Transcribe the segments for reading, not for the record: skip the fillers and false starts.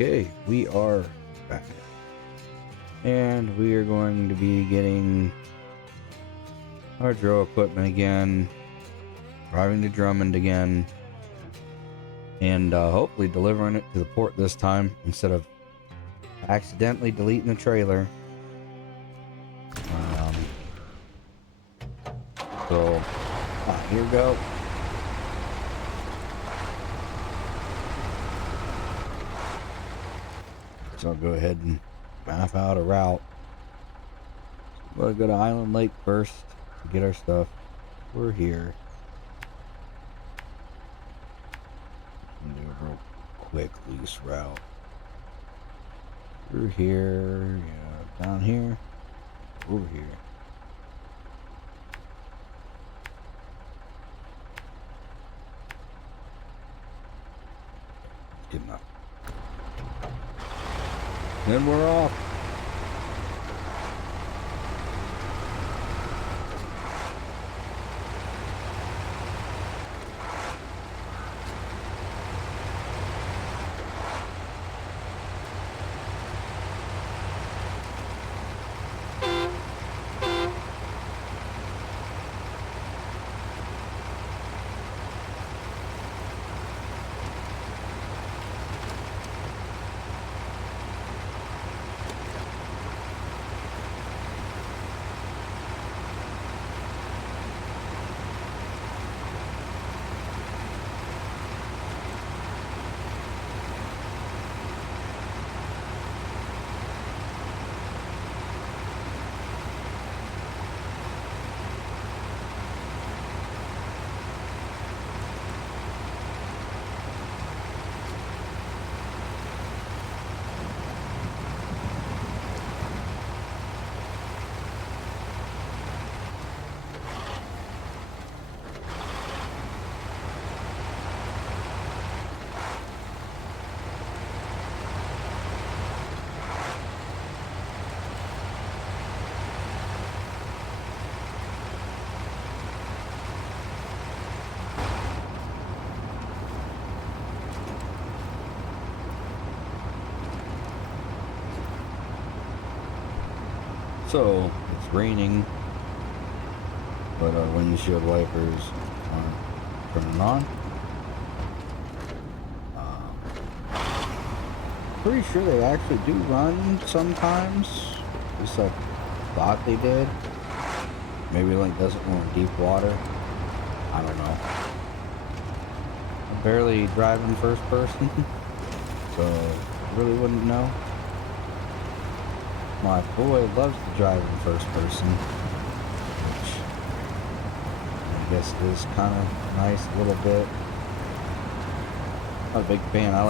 Okay, we are back. And we are going to be getting our drill equipment again, driving to Drummond again, and hopefully delivering it to the port this time instead of accidentally deleting the trailer. Here we go. So I'll go ahead and map out a route. So we'll go to Island Lake first to get our stuff. We're here. Do a real quick loose route. We're here, yeah, down here, over here. Good enough. Then we're off. So it's raining, but our windshield wipers aren't turning on. Pretty sure they actually do run sometimes. At least I thought they did. Maybe Link doesn't want deep water. I don't know. I'm barely driving first person, so really wouldn't know. My boy loves to drive in first person, which I guess is kind of nice a little bit. I'm not a big fan. I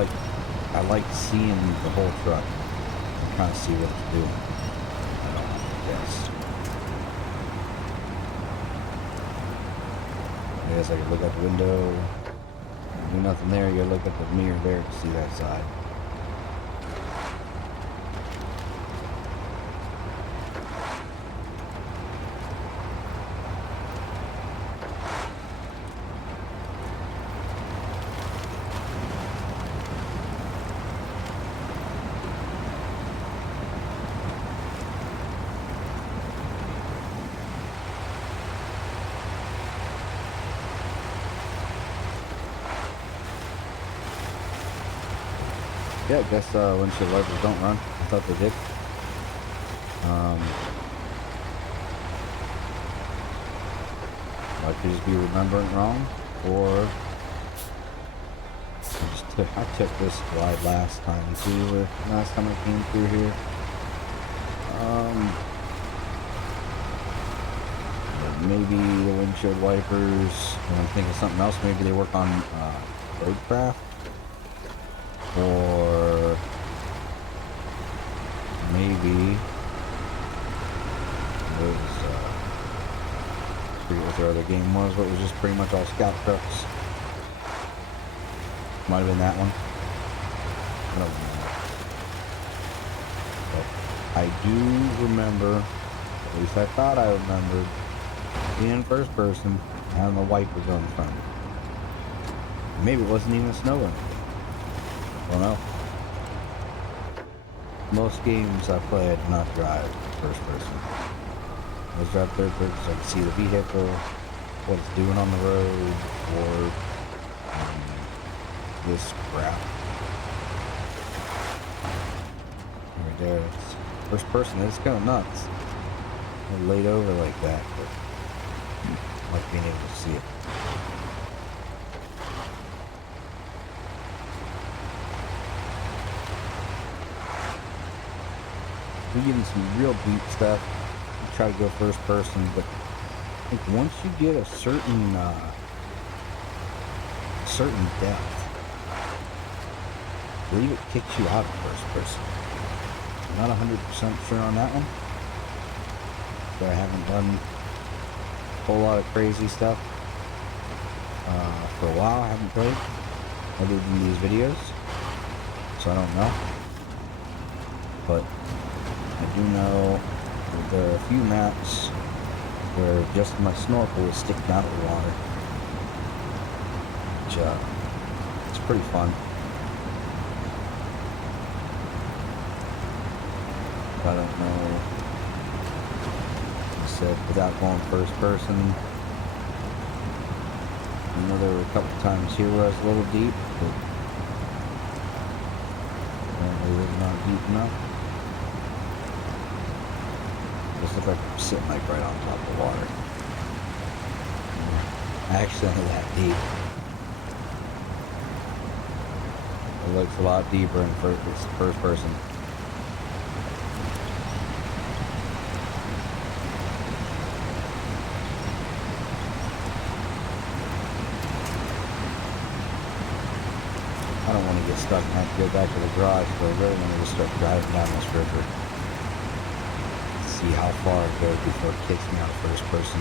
like seeing the whole truck and kind of see what it's doing. I don't know, I guess I could look out the window, do nothing there. You gotta look at the mirror there to see that side. Yeah, I guess windshield wipers don't run. I thought they did. I could just be remembering wrong, or I took this slide last time too. Last time I came through here. Maybe the windshield wipers. I'm thinking something else. Maybe they work on roadcraft. Or maybe it was I forget what their other game was, but it was just pretty much all scout trucks. Might have been that one. I don't know. But I do remember, at least I thought I remembered, being first person, having the wipers on front. Maybe it wasn't even a SnowRunner. I don't know. Most games I play, I do not drive first person. I always drive third person so I can see the vehicle, what it's doing on the road, or this crap. Right there, it's first person. It's kind of nuts. They're laid over like that, but I like being able to see it. We're getting some real deep stuff. I try to go first person, but I think once you get a certain depth, I believe it kicks you out of first person. I'm not 100% sure on that one, but I haven't done a whole lot of crazy stuff for a while. I haven't played other than these videos, so I don't know. But I do know that there are a few maps where just my snorkel is sticking out of the water, which it's pretty fun. I don't know. Like I said, without going first person, I know there were a couple times here where I was a little deep, but apparently it's not deep enough. Just look like I'm sitting like right on top of the water. Actually, not that deep. It looks a lot deeper in first person. I don't want to get stuck and have to go back to the garage, but I really want to just start driving down this river. See how far it goes before it kicks me out of first person.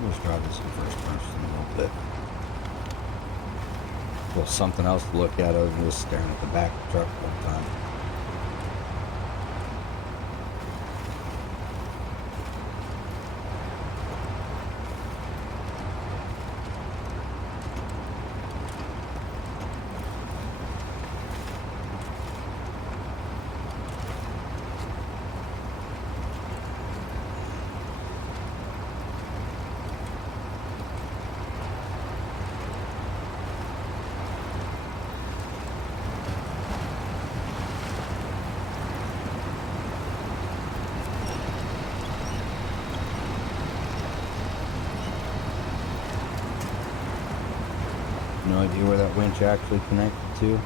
Let's try this in first person a little bit. Well, something else to look at other than just staring at the back of the truck all the time. No idea where that winch actually connected to.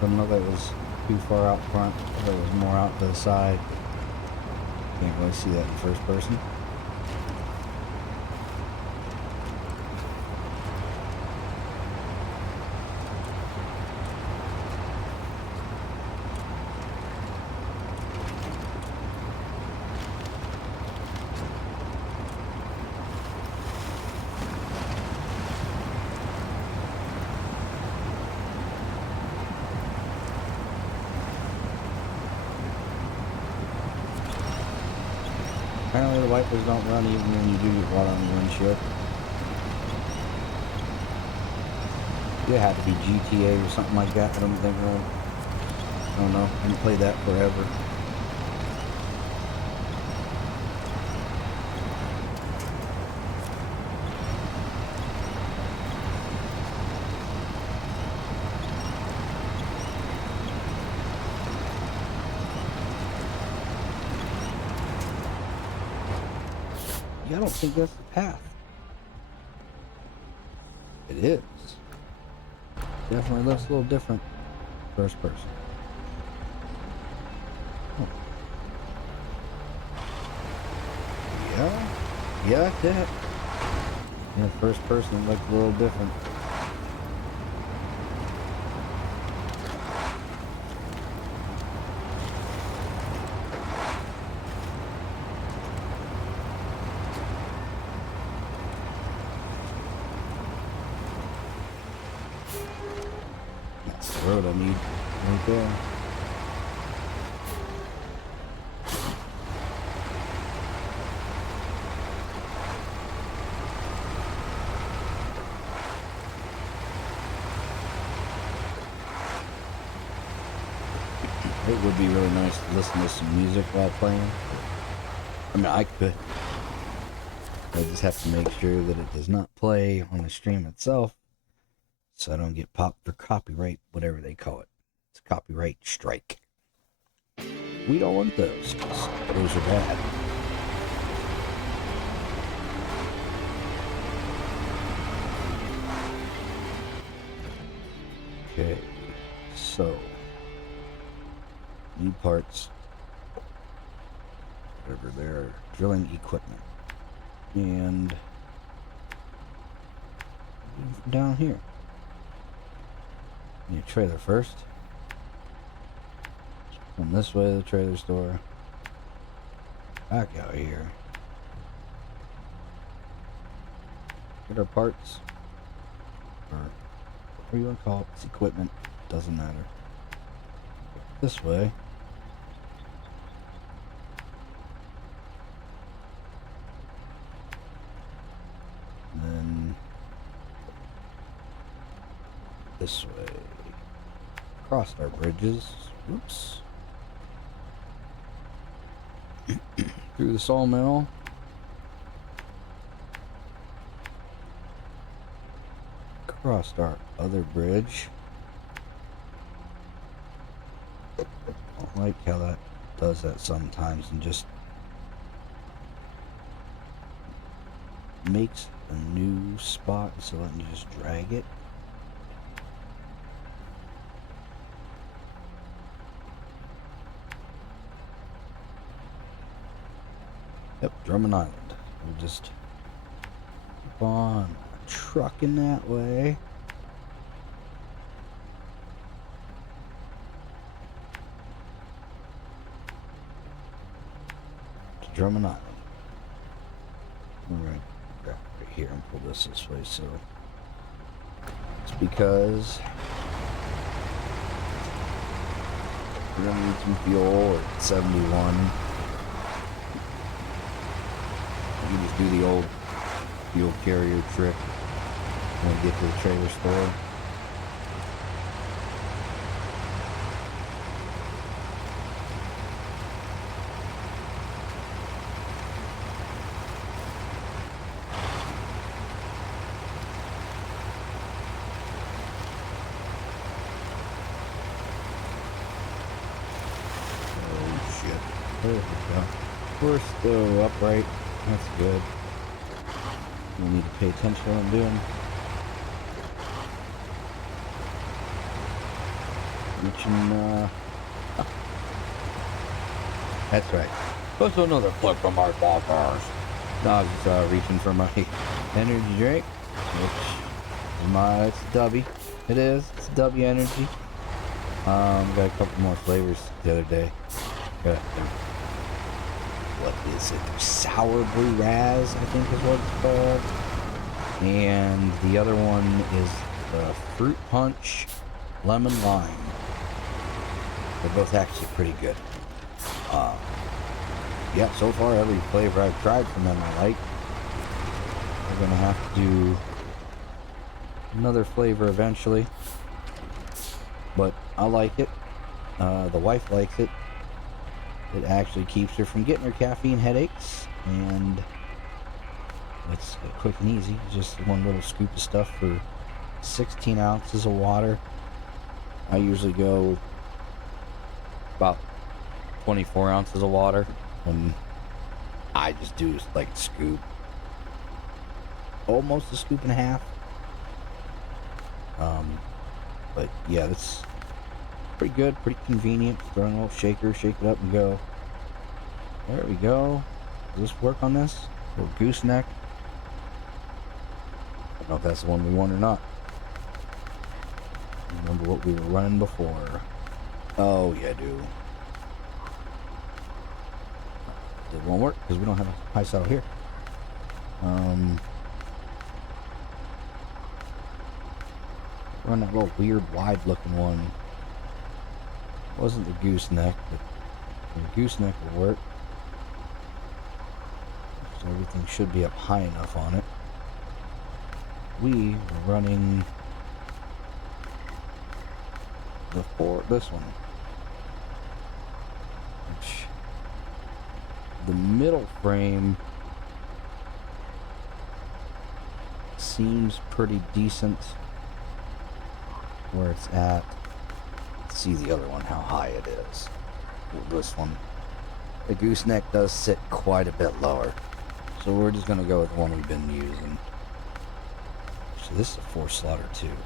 Don't know that it was too far out front. I thought it was more out to the side. Can't really see that in first person. Apparently the wipers don't run even when you do get water on the windshield. It had to be GTA or something like that. I don't think really. I don't know. I haven't played that forever. Yeah, I don't think that's the path. It is. Definitely looks a little different. First person. Oh. Yeah, that. Yeah, first person looked a little different. That's the road I need right there. It would be really nice to listen to some music while playing. I mean, I could. I just have to make sure that it does not play on the stream itself, so I don't get popped for copyright, whatever they call it. It's a copyright strike. We don't want those, 'cause those are bad. Okay, so new parts, whatever they're drilling equipment, and down here. Need a trailer first. Come this way to the trailer store. Back out here. Get our parts. Or whatever you want to call it. It's equipment. Doesn't matter. This way. And then this way. Cross our bridges. Oops. Through the sawmill. Crossed our other bridge. I don't like how that does that sometimes and just makes a new spot so let me just drag it. Yep, Drummond Island. We'll just keep on trucking that way. To Drummond Island. Alright, grab right here and pull this way, so it's because we're gonna need some fuel at 71. You just do the old fuel carrier trick when we get to the trailer store. Oh shit. There we go. We're still upright. That's good. We need to pay attention to what I'm doing. Reaching, that's right. What's another clip from our ballparks? No, I was reaching for my energy drink, which is it's W. It is. It's W energy. Got a couple more flavors the other day. Got what is it? Sour Blue Raz, I think is what it's called. And the other one is the Fruit Punch Lemon Lime. They're both actually pretty good. Yeah, so far every flavor I've tried from them I like. We're gonna have to do another flavor eventually. But I like it. The wife likes it. It actually keeps her from getting her caffeine headaches, and it's quick and easy. Just one little scoop of stuff for 16 ounces of water. I usually go about 24 ounces of water, and I just do like a scoop. almost a scoop and a half. But yeah, that's pretty good, pretty convenient. Throw in a little shaker, shake it up and go. There we go. Does this work on this? Little gooseneck. I don't know if that's the one we want or not. Remember what we were running before. Oh yeah, I do. It won't work because we don't have a high saddle here. Run that little weird wide looking one. Wasn't the gooseneck, but the gooseneck will work. So everything should be up high enough on it. We are running this one. Which the middle frame seems pretty decent where it's at. Let's see the other one, how high it is. This one, the gooseneck does sit quite a bit lower, so we're just gonna go with the one we've been using. So this is a 4-slaughter too.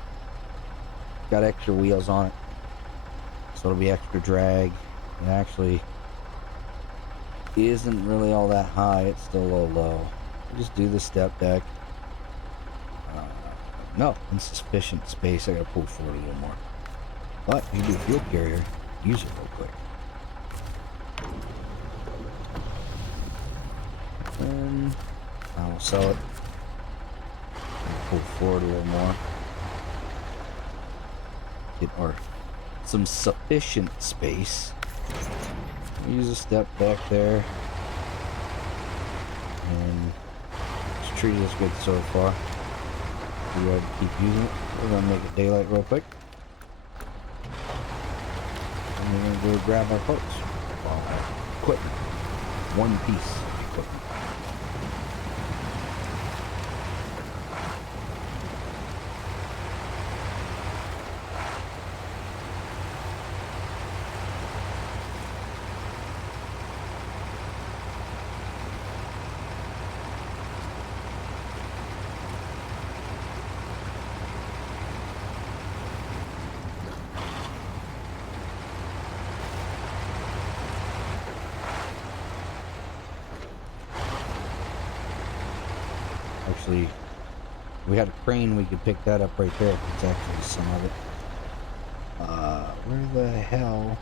Got extra wheels on it, so it'll be extra drag. It actually isn't really all that high, it's still a little low. We'll just do the step deck. No, insufficient space. I gotta pull forward a little more. But you can do a fuel carrier, use it real quick. And I will sell it. Pull forward a little more. Get some sufficient space. Use a step deck there. And it's treated us good so far. We gotta keep using it. We're gonna make it daylight real quick. And we're gonna go grab our parts. Well, equipment. One piece of equipment. Actually, we had a crane, we could pick that up right there. It's actually some of it. Where the hell?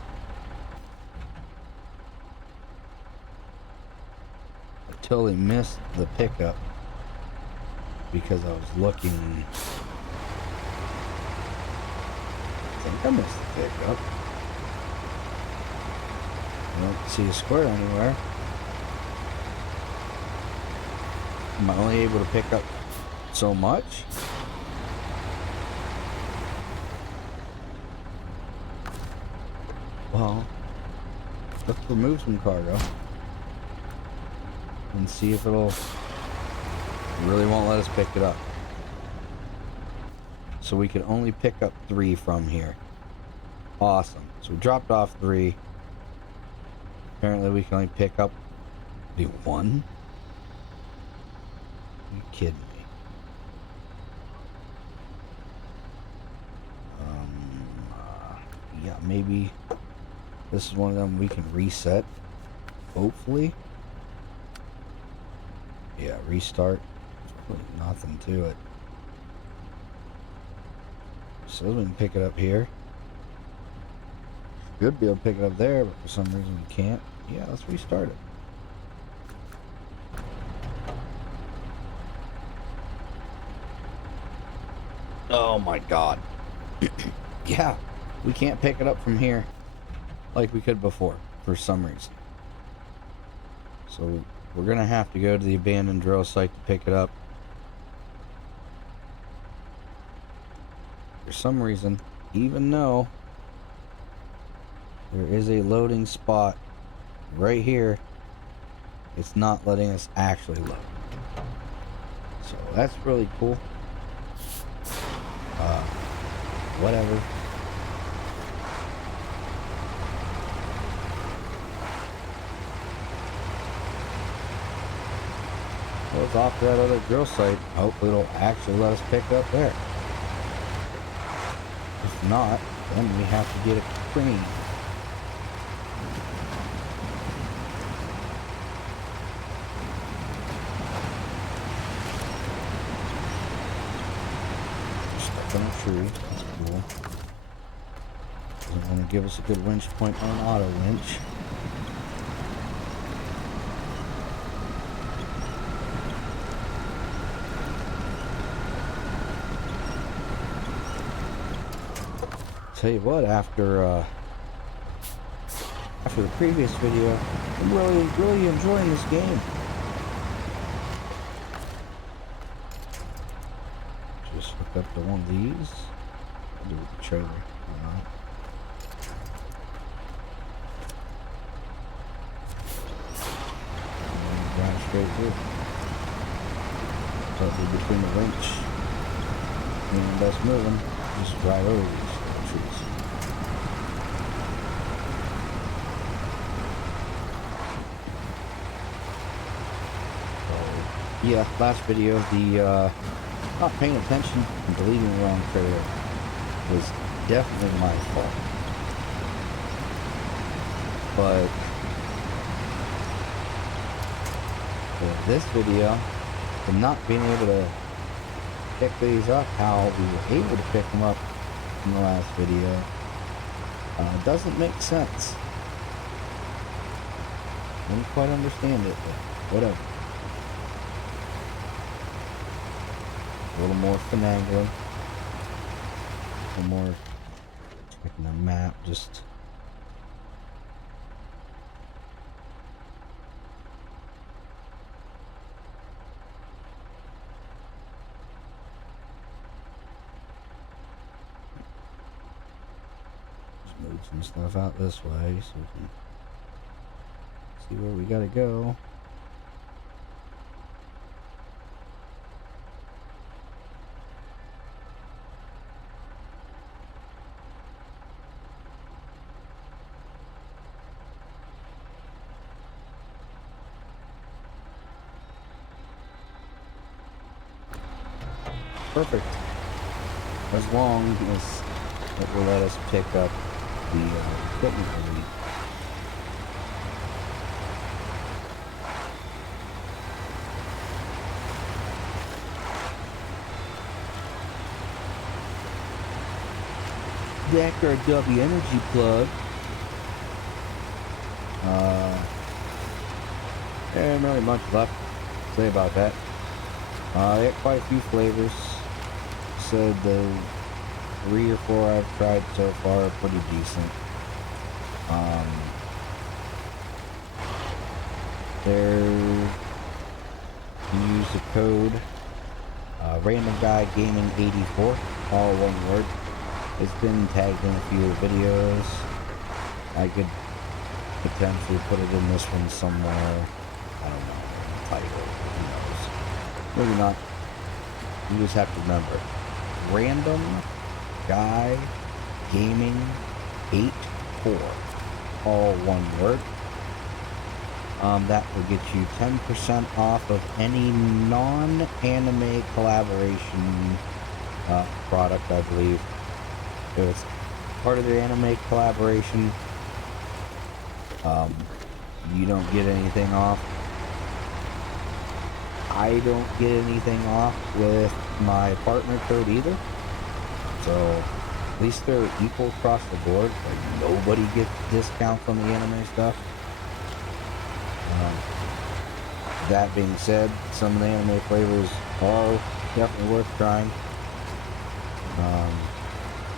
I totally missed the pickup because I was looking. I think I missed the pickup. I don't see a square anywhere. Am I only able to pick up so much? Well, let's remove some cargo and see if it'll really won't let us pick it up. So we can only pick up 3 from here. Awesome. So we dropped off 3. Apparently we can only pick up the 1. You kidding me? Yeah, maybe this is one of them we can reset. Hopefully. Yeah, restart. There's really nothing to it. So we can pick it up here. Should be able to pick it up there, but for some reason we can't. Yeah, let's restart it. Oh my god. Yeah, we can't pick it up from here like we could before for some reason. So we're gonna have to go to the abandoned drill site to pick it up. For some reason, even though there is a loading spot right here, it's not letting us actually load. So that's really cool. Whatever. goes off to that other drill site. Hopefully it'll actually let us pick up there. If not, then we have to get a crane. Stuck on a tree. That's cool. Doesn't want to give us a good winch point on an auto winch. Tell you what, after the previous video, I'm really enjoying this game. Just hook up to one of these. I'll do it with the trailer. Why not? And drive straight through. Probably between the winch and us moving, just drive over these. Yeah, last video, the not paying attention and deleting the wrong trailer was definitely my fault. But for this video, for not being able to pick these up how we were able to pick them up in the last video, doesn't make sense. I don't quite understand it, but whatever. A little more finagling. A little more checking the map, just move some stuff out this way so we can see where we gotta go. Perfect. As long as it will let us pick up the equipment we need. The XRW energy plug. And not really much left to say about that. They got quite a few flavors. Said the 3 or 4 I've tried so far are pretty decent. You use the code Random Guy Gaming 84, all one word. It's been tagged in a few videos. I could potentially put it in this one somewhere. I don't know. Title. Who knows? Maybe not. You just have to remember it. Random Guy Gaming 84, all one word. That will get you 10% off of any non-anime collaboration product, I believe. If it's part of the anime collaboration, you don't get anything off. I don't get anything off with my partner code either. So at least they're equal across the board. Like nobody gets discounts on the anime stuff. That being said, some of the anime flavors are definitely worth trying.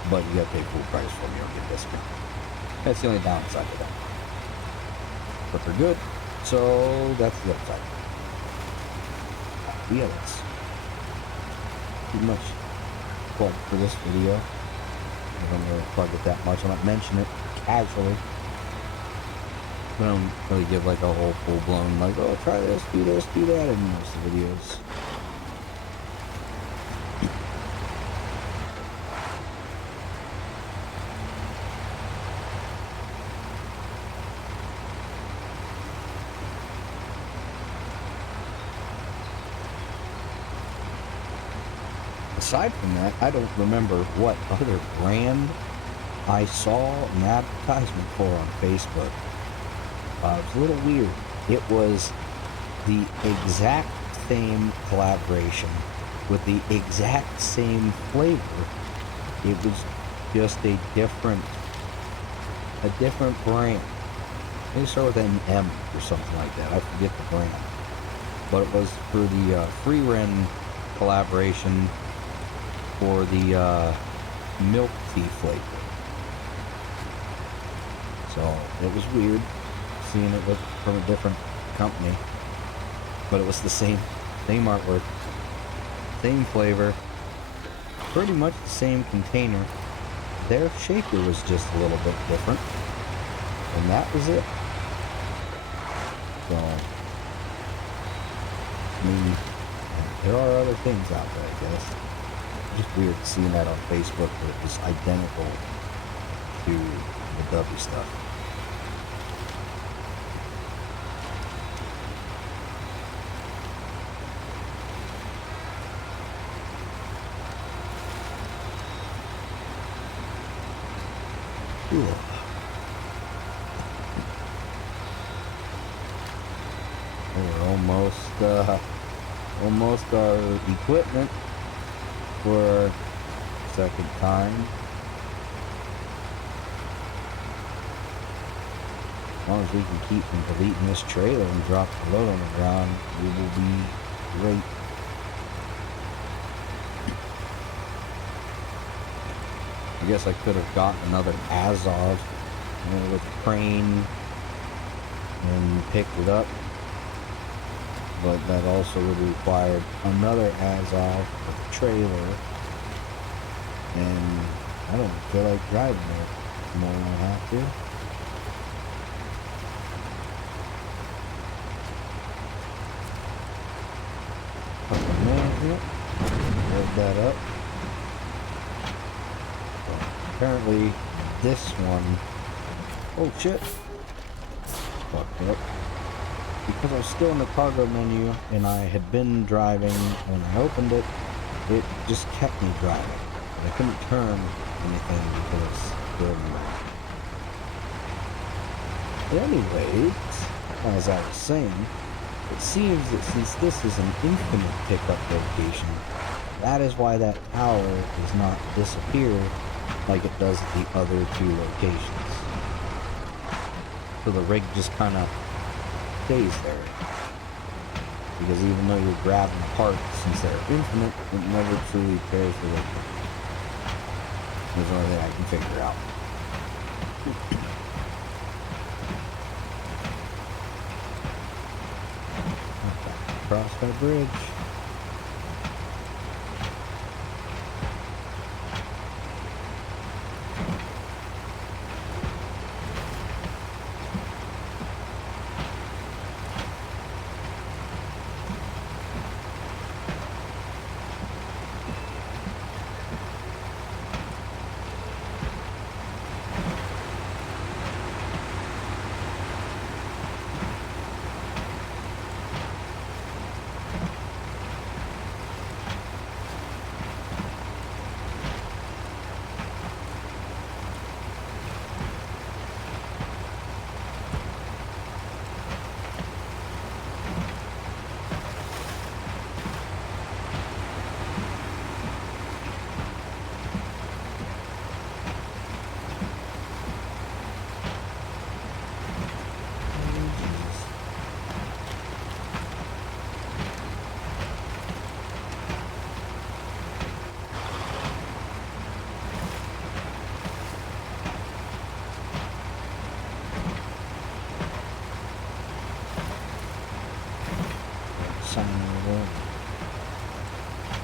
But you gotta pay full price for them, you don't get a discount. That's the only downside to that. But they're good, so that's the upside. Yeah, that's pretty much plug for this video. I don't really plug it that much. I might mention it casually. I don't really give like a whole full-blown like, oh, try this, do that in most of the videos. aside from that, I don't remember what other brand I saw an advertisement for on Facebook. It was a little weird. It was the exact same collaboration with the exact same flavor. It was just a different brand. They start with an M or something like that. I forget the brand. But it was for the free Ren collaboration for the milk tea flavor. So it was weird seeing it from a different company. But it was the same artwork, same flavor, pretty much the same container. Their shaker was just a little bit different. And that was it. So, I mean, there are other things out there, I guess. It's just weird seeing that on Facebook that it was identical to the W stuff. Cool. We're almost our equipment for our second time. As long as we can keep from deleting this trailer and drop the load on the ground, we will be great. I guess I could have gotten another Azov, with a crane and picked it up. But that also would require another Azov with a trailer, and I don't feel like driving it more than I have to. Couple more here. Load that up. So apparently this one, oh shit, fucked up. Because I was still in the cargo menu and I had been driving, when I opened it, it just kept me driving. I couldn't turn anything because it's still in there. But anyways, as I was saying, it seems that since this is an infinite pickup location, that is why that tower does not disappear like it does at the other two locations. So the rig just kind of stays there. Because even though you're grabbing parts, since they're infinite, it never truly cares for them. There's the only thing I can figure out. Cross that bridge.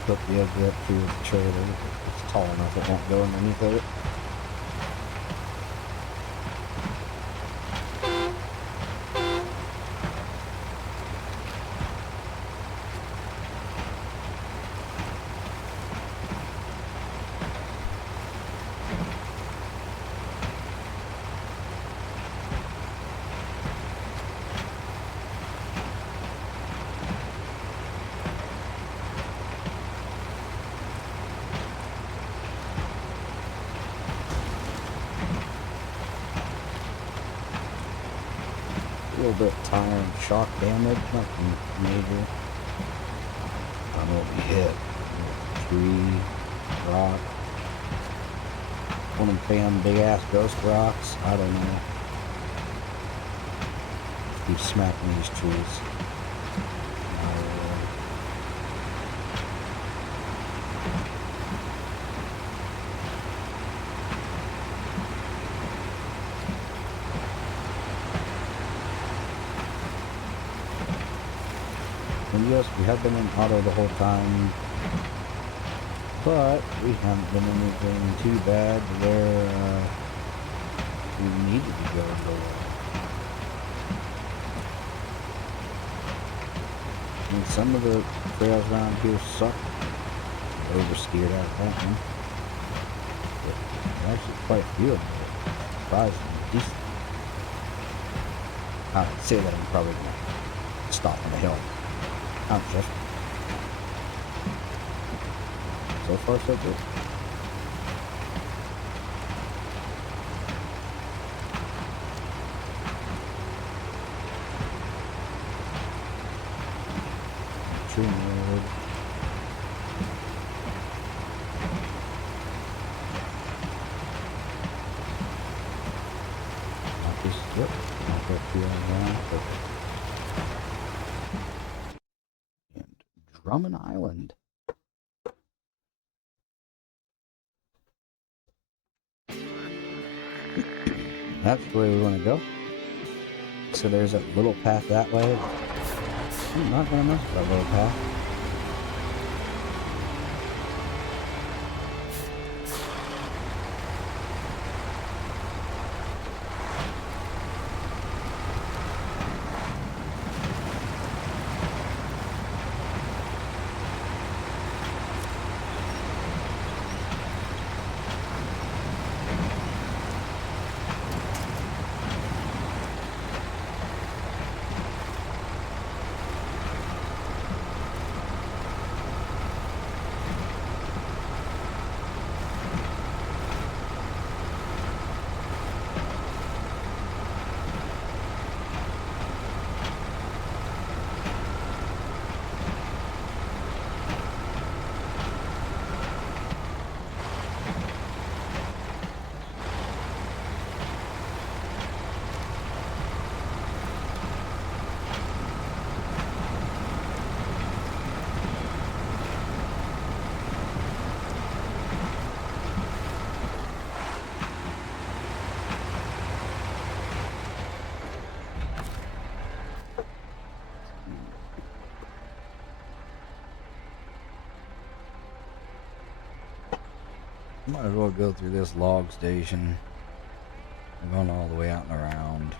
Put the edge up to the trailer. It's tall enough it won't go underneath of it. little bit of tire and shock damage, nothing major. I don't know what we hit. Tree, rock. One of them fan big ass ghost rocks. I don't know. Keep smacking these trees. And yes, we have been in auto the whole time, but we haven't been anything too bad where we needed to go nowhere. I mean, some of the trails around here suck. Oversteered out that one. But there's actually quite a few of them that surprisingly decent. I'd say that I'm probably going to stop on the hill. I'm just. So far, so good. Tree road. Yep. I'll go through that. Perfect. Drummond Island. That's where we want to go. So there's a little path that way. I'm not gonna mess with that little path. Might as well go through this log station. I'm going all the way out and around.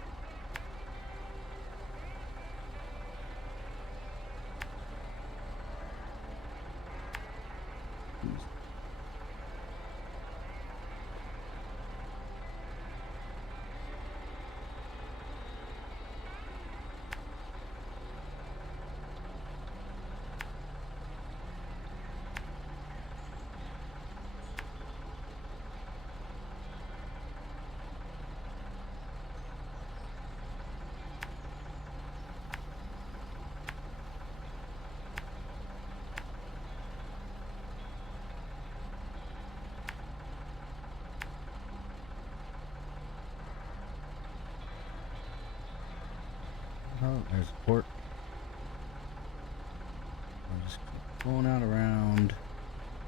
Oh, there's a port. I'll just keep going out around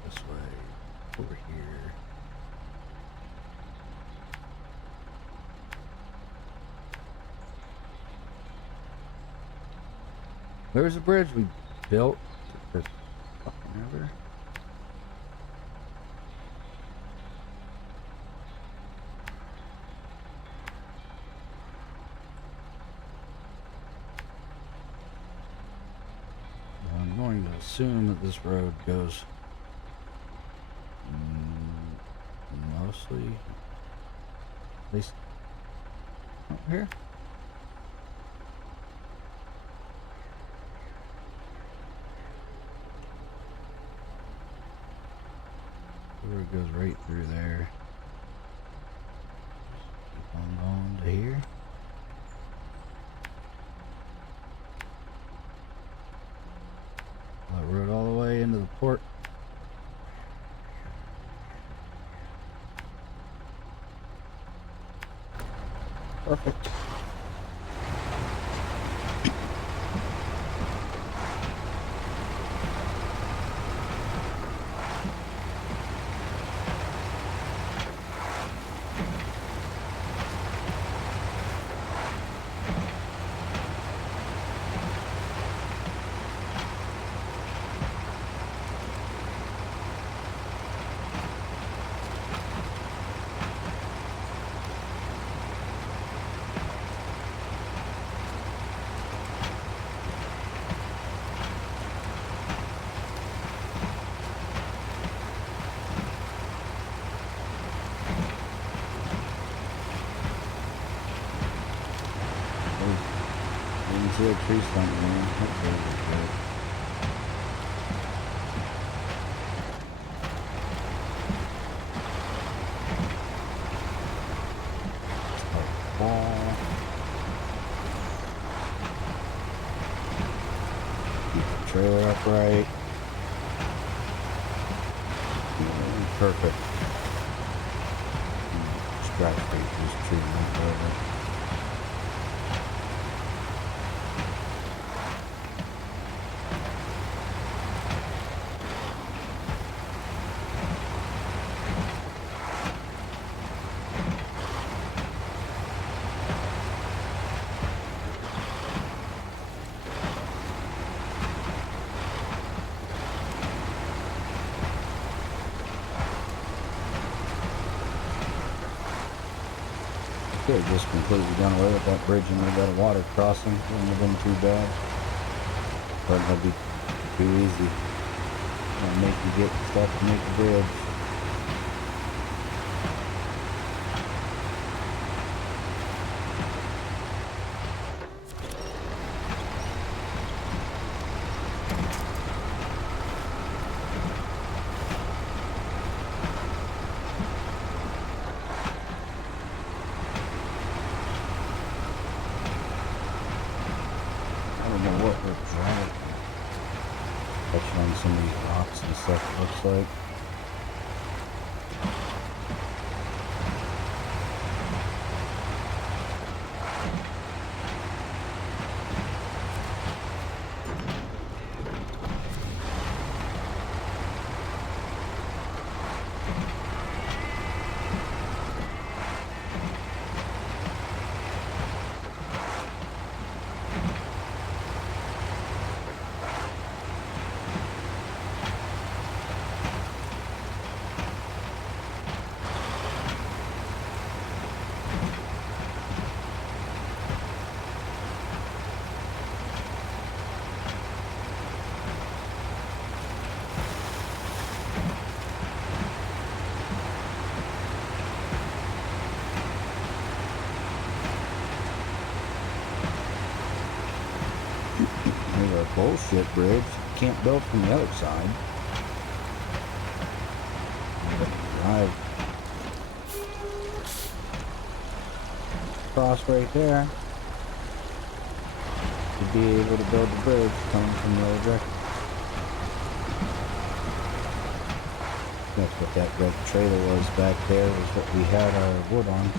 this way, over here. There's a bridge we built to the fucking river. I'm going to assume that this road goes mostly, at least up here. It goes right through there. Keep on going to here. airport. Perfect. See a tree stump, man. That's really good. Ball. Keep the trailer upright. Perfect. Just drive straight through this tree and run over. Could have just completely done away with that bridge and made that a water crossing. Wouldn't have been too bad. But that'd be too easy. Gonna make you get stuff to make the bridge. I don't know what we're driving. Touching on some of these rocks and stuff, it looks like. There's a bullshit bridge. You can't build from the other side. Drive across right there. You'd be able to build the bridge coming from the other direction. That's what that red trailer was back there, was what we had our wood on.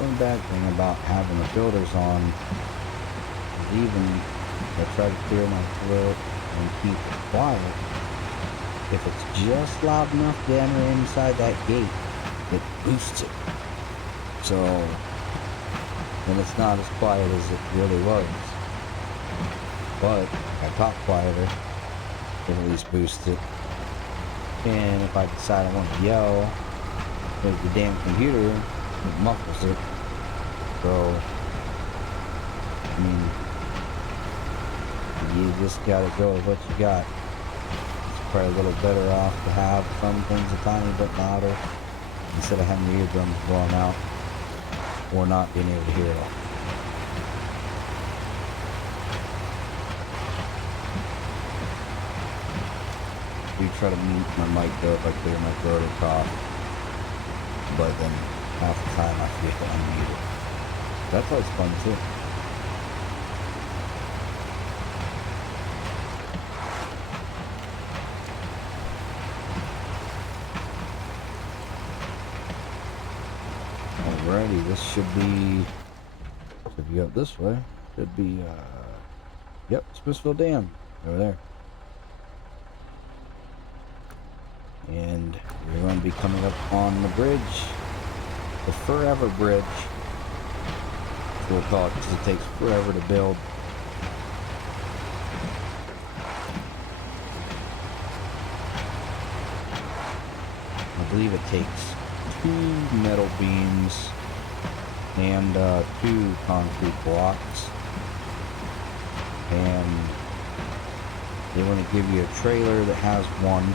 One bad thing about having the filters on is even if I try to clear my throat and keep it quiet, if it's just loud enough to enter inside that gate, it boosts it. So then it's not as quiet as it really was. But if I talk quieter, it at least boosts it. And if I decide I want to yell, there's the damn computer, it muffles it. So, I mean, You just gotta go with what you got. It's probably a little better off to have some things a tiny bit louder instead of having your eardrums blowing out or not being able to hear it all. I do try to mute my mic though if I clear my throat or cough, but then half the time I forget to unmute it. That's always fun too. Alrighty, this should be up this way. Should be yep, Smithville Dam over there. And we're going to be coming up on the bridge, the Forever Bridge. We'll call it because it takes forever to build. I believe it takes 2 metal beams and 2 concrete blocks, and they want to give you a trailer that has 1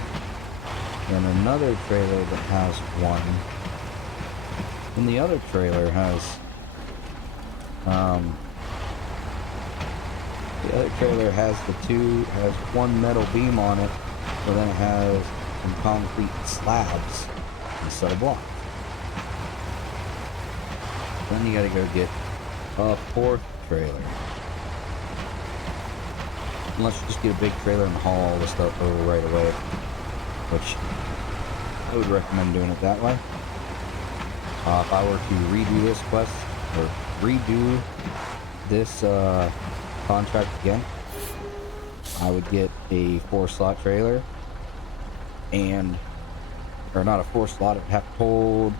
and another trailer that has 1, and the other trailer has has 1 metal beam on it, but then it has some concrete slabs instead of blocks. Then you gotta go get a 4th trailer. Unless you just get a big trailer and haul all the stuff over right away, which I would recommend doing it that way. If I were to redo this quest, or redo this contract again, I would get a 4-slot trailer, or not a 4-slot, it would have to hold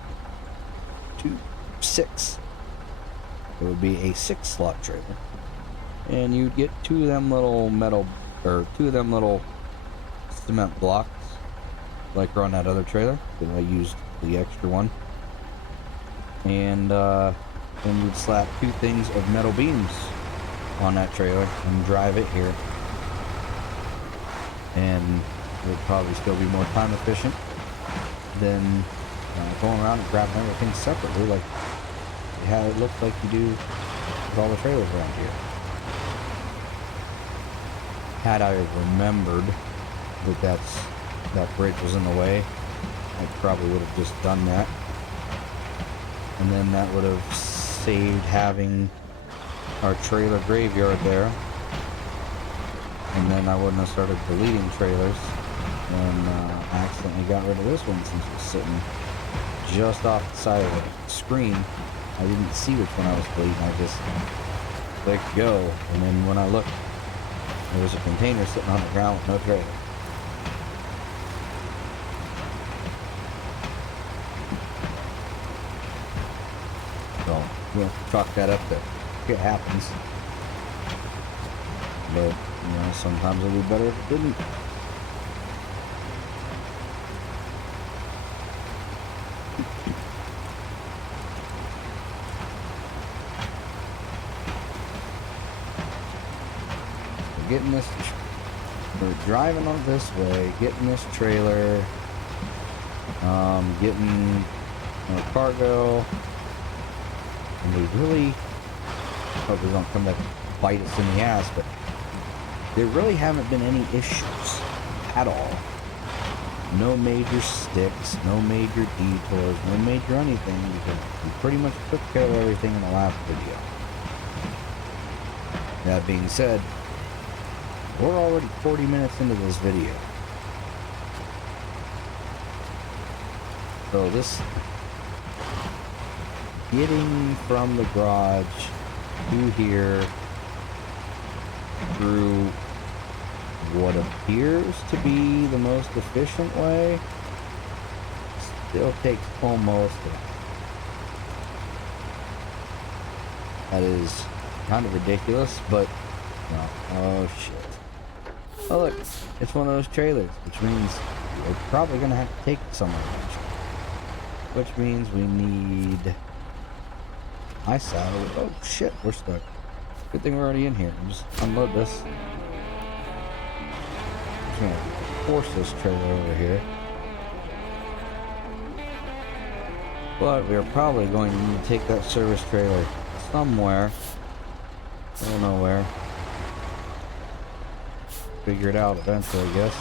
6. It would be a 6-slot trailer, and you'd get 2 of them little cement blocks, like on that other trailer, because I used the extra one, and then you'd slap 2 things of metal beams on that trailer and drive it here, and it would probably still be more time efficient than going around and grabbing everything separately like it looks like you do with all the trailers around here. Had I remembered that bridge was in the way, I probably would have just done that, and then that would have saved having our trailer graveyard there, and then I wouldn't have started deleting trailers, and I accidentally got rid of this one since it was sitting just off the side of the screen. I didn't see which one I was deleting, I just clicked go, and then when I looked, there was a container sitting on the ground with no trailer. So we'll have to chalk that up there. It happens, but sometimes it'll be better if it didn't. We're driving on this way, getting this trailer, getting cargo, and we really hope they don't come back and bite us in the ass, but there really haven't been any issues at all. No major sticks, no major detours, no major anything, because we pretty much took care of everything in the last video. That being said, we're already 40 minutes into this video. So this, getting from the garage to here through what appears to be the most efficient way, still takes almost an hour. That is kind of ridiculous, but no. Oh shit. Oh look, it's one of those trailers, which means we're probably going to have to take it somewhere. Which means we need ice saddle. Oh shit, we're stuck. Good thing we're already in here. We'll just unload this, actually going to force this trailer over here. But we're probably going to need to take that service trailer somewhere. I don't know where. Figure it out eventually, I guess.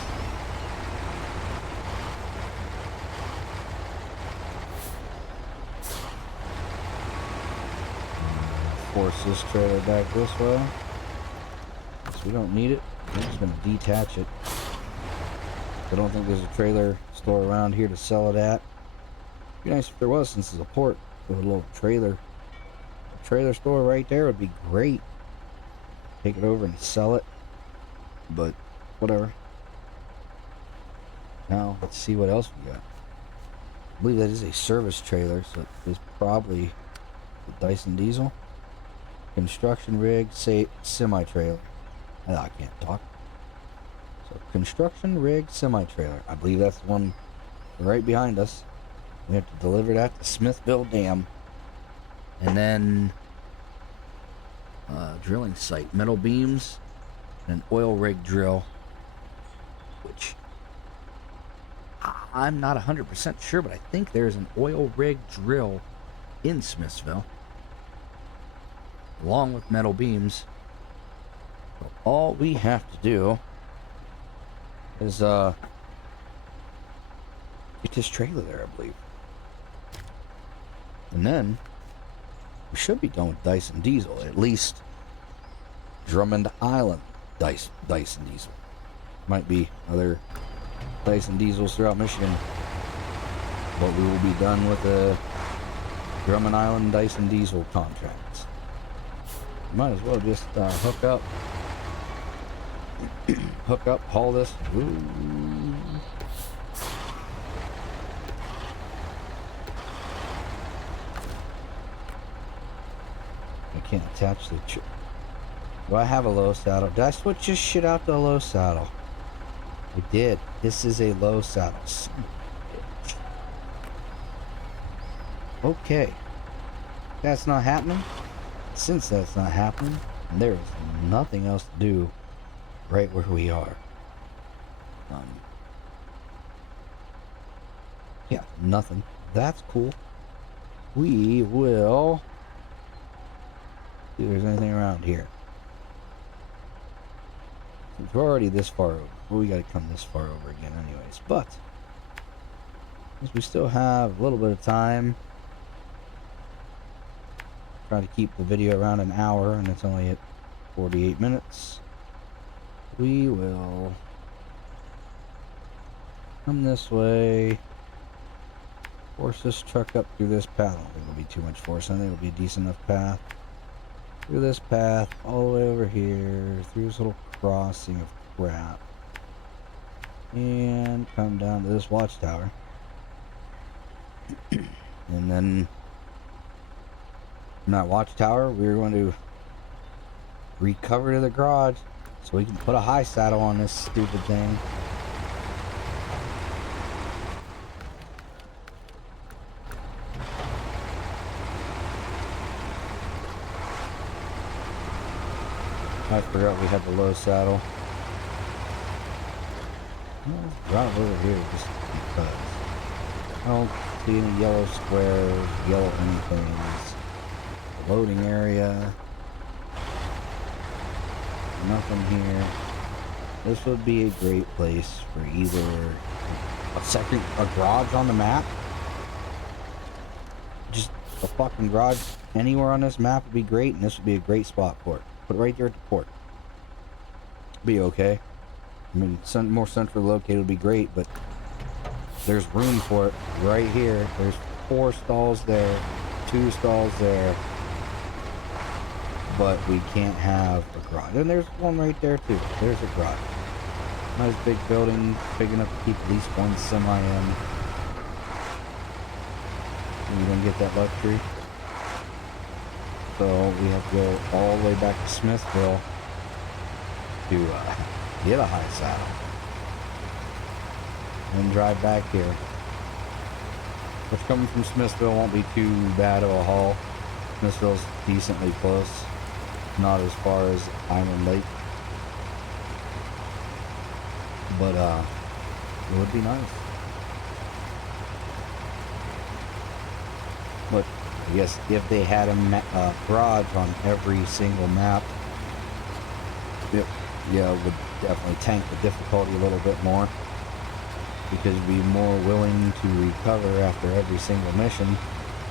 Force this trailer back this way. So we don't need it. I'm just going to detach it. I don't think there's a trailer store around here to sell it at. It'd be nice if there was, since it's a port with a little trailer. A trailer store right there would be great. Take it over and sell it. But whatever. Now let's see what else we got. I believe that is a service trailer, so it is probably the Dyson diesel. Construction rig, say semi-trailer. I can't talk. So construction rig semi-trailer. I believe that's the one right behind us. We have to deliver that to Smithville Dam. And then drilling site, metal beams, and an oil rig drill, which I'm not 100% sure, but I think there's an oil rig drill in Smithville, along with metal beams. So all we have to do is get this trailer there, I believe. And then we should be done with Dyson diesel, at least Drummond Island Dyson diesel. Might be other Dyson diesels throughout Michigan, but we will be done with the Drummond Island Dyson diesel contracts. Might as well just hook up, haul this. Ooh. I can't attach the do I have a low saddle? Did I switch this shit out to a low saddle? I did. This is a low saddle. Okay. That's not happening. Since that's not happening, there is nothing else to do right where we are. Yeah, nothing. That's cool. We will see if there's anything around here. Since we're already this far over, well, we gotta come this far over again anyways, but since we still have a little bit of time, try to keep the video around an hour, and it's only at 48 minutes. We will come this way, force this truck up through this path. I don't think it'll be too much force. I think it'll be a decent enough path. Through this path, all the way over here, through this little crossing of crap, and come down to this watchtower. And then from that watchtower, we're going to recover to the garage so we can put a high saddle on this stupid thing. I forgot we had the low saddle. Let's drive over here just because. I don't see any yellow squares, yellow anythings. Loading area. Nothing here. This would be a great place for either a garage on the map. Just a fucking garage anywhere on this map would be great, and this would be a great spot for it. Put it right there at the port. Be okay. I mean, more centrally located would be great, but there's room for it right here. There's 4 stalls there, 2 stalls there, but we can't have a garage. And there's one right there too. There's a garage. Nice big building, big enough to keep at least one semi in. You don't get that luxury. So we have to go all the way back to Smithville to get a high saddle and drive back here. Which, coming from Smithville, won't be too bad of a haul. Smithville's decently close, not as far as Island Lake. but it would be nice. But I guess if they had a garage on every single map, it would definitely tank the difficulty a little bit more, because you'd be more willing to recover after every single mission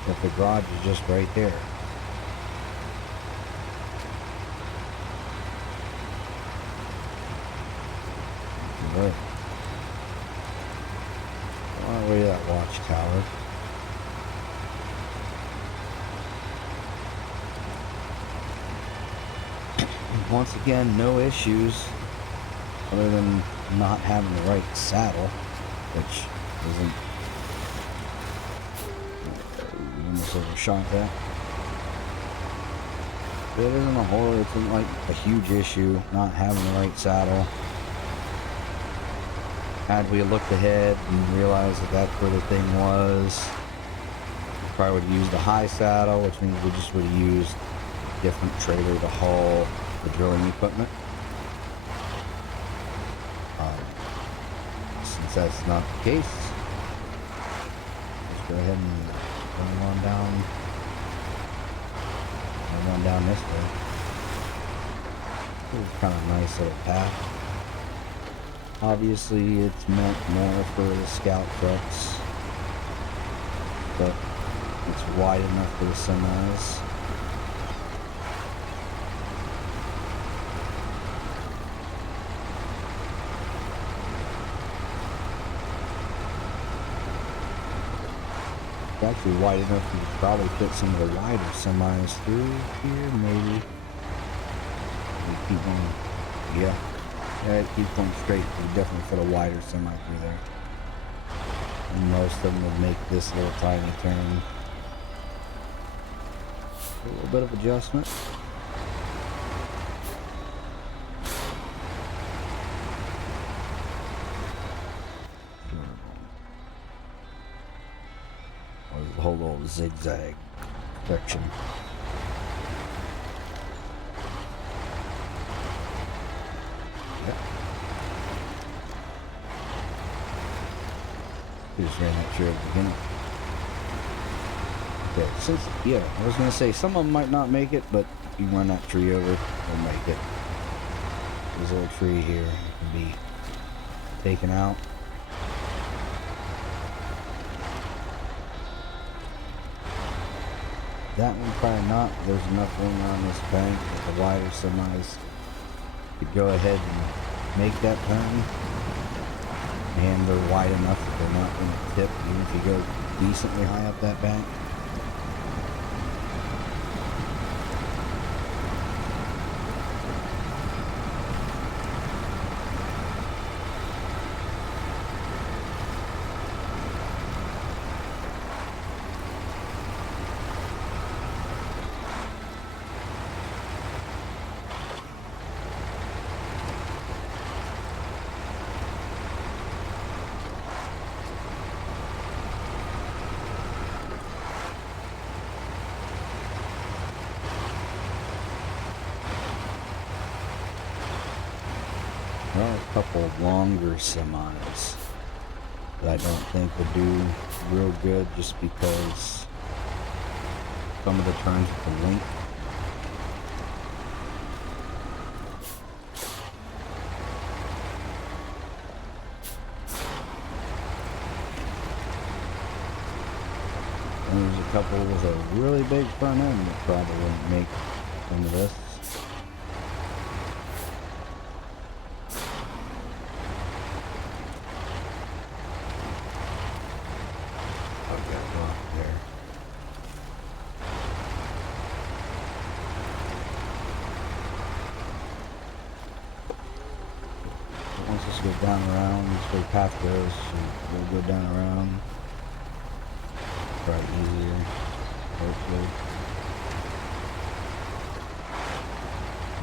if the garage is just right there. Right. On our way to that watchtower. Once again, no issues other than not having the right saddle, which isn't. Almost overshot that. It isn't it isn't like a huge issue not having the right saddle. Had we looked ahead and realized that that's where the thing was, we probably would have used the high saddle, which means we just would have used a different trailer to haul the drilling equipment. Since that's not the case, let's go ahead and run on down this way. It's kind of nice little path. Obviously, it's meant more for the scout trucks, but it's wide enough for the semis. It's actually wide enough to probably fit some of the wider semis through here, maybe. Keep on, yeah. Yeah, it keeps going straight. You definitely fit a wider semi through there. And most of them would make this little tiny turn. A little bit of adjustment. Or the whole little zigzag section. We just ran that tree at the beginning. Okay, I was gonna say some of them might not make it, but if you run that tree over, they'll make it. This little tree here can be taken out. That one probably not. There's enough room on this bank with the wider semis to go ahead and make that turn. And they're wide enough that they're not going to tip even if you go decently high up that bank. There are a couple of longer semis that I don't think would do real good just because some of the turns with the link. And there's a couple with a really big front end that probably wouldn't make some of this. Once this goes down around, this way the path goes, we'll go down around. Probably easier, hopefully.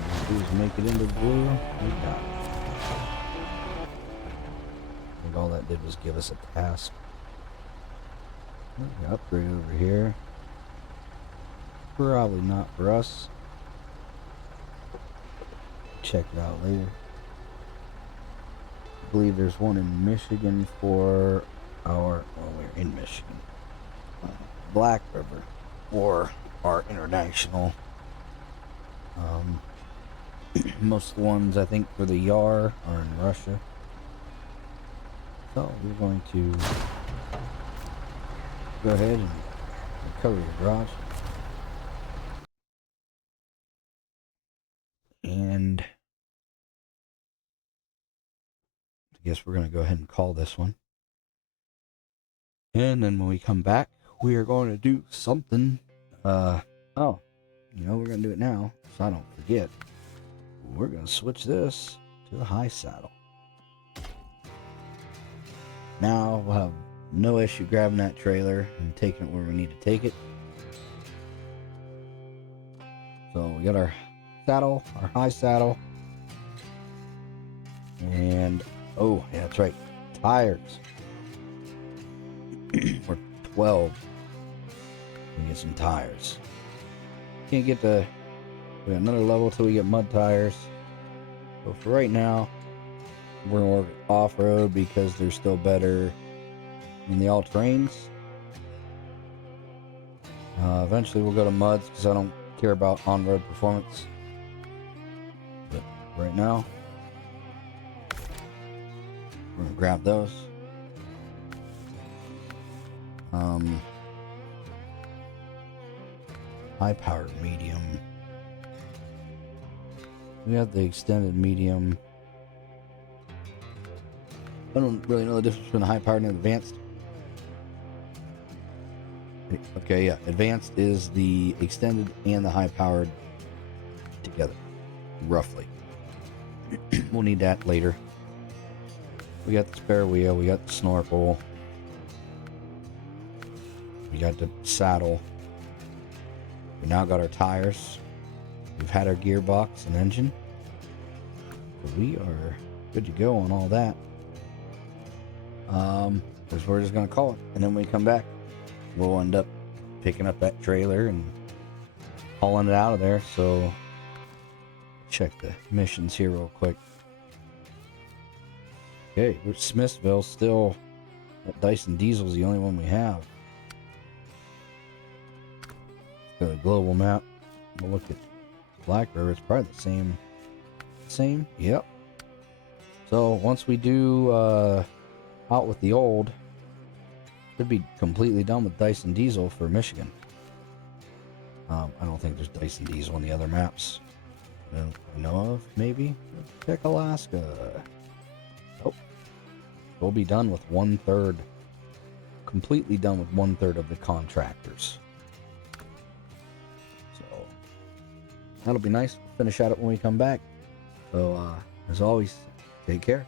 All we do is make it into the blue, we got it. I think all that did was give us a task. Upgrade over here. Probably not for us. Check it out later. believe there's one in Michigan for our, well, we're in Michigan, Black River for our international. Most of the ones I think for the Yar are in Russia. So we're going to go ahead and cover your garage. And I guess we're going to go ahead and call this one. And then when we come back, we are going to do something. We're going to do it now, so I don't forget. We're going to switch this to the high saddle. Now we'll have no issue grabbing that trailer and taking it where we need to take it. So we got our saddle, our high saddle. And, oh, yeah, that's right. Tires. We're 12. We get some tires. Can't get the... We got another level till we get mud tires. So for right now, we're going to work off-road because they're still better in the all-terrains. Eventually we'll go to muds because I don't care about on-road performance. But right now, we're going to grab those. High-powered medium. We have the extended medium. I don't really know the difference between the high-powered and advanced. Okay, yeah. Advanced is the extended and the high-powered together, roughly. We'll need that later. We got the spare wheel. We got the snorkel. We got the saddle. We now got our tires. We've had our gearbox and engine. So we are good to go on all that. Because we're just going to call it. And then when we come back, we'll end up picking up that trailer and hauling it out of there. So check the missions here real quick. Okay, we're Smithville. Still, that Dyson Diesel's the only one we have. Got a global map. We'll look at Black River. It's probably the same. Yep. So once we do out with the old, should be completely done with Dyson Diesel for Michigan. I don't think there's Dyson Diesel on the other maps I don't know of. Maybe check Alaska. Oh, we'll be done with 1/3. Completely done with 1/3 of the contractors. So that'll be nice. We'll finish at it when we come back. So as always, take care.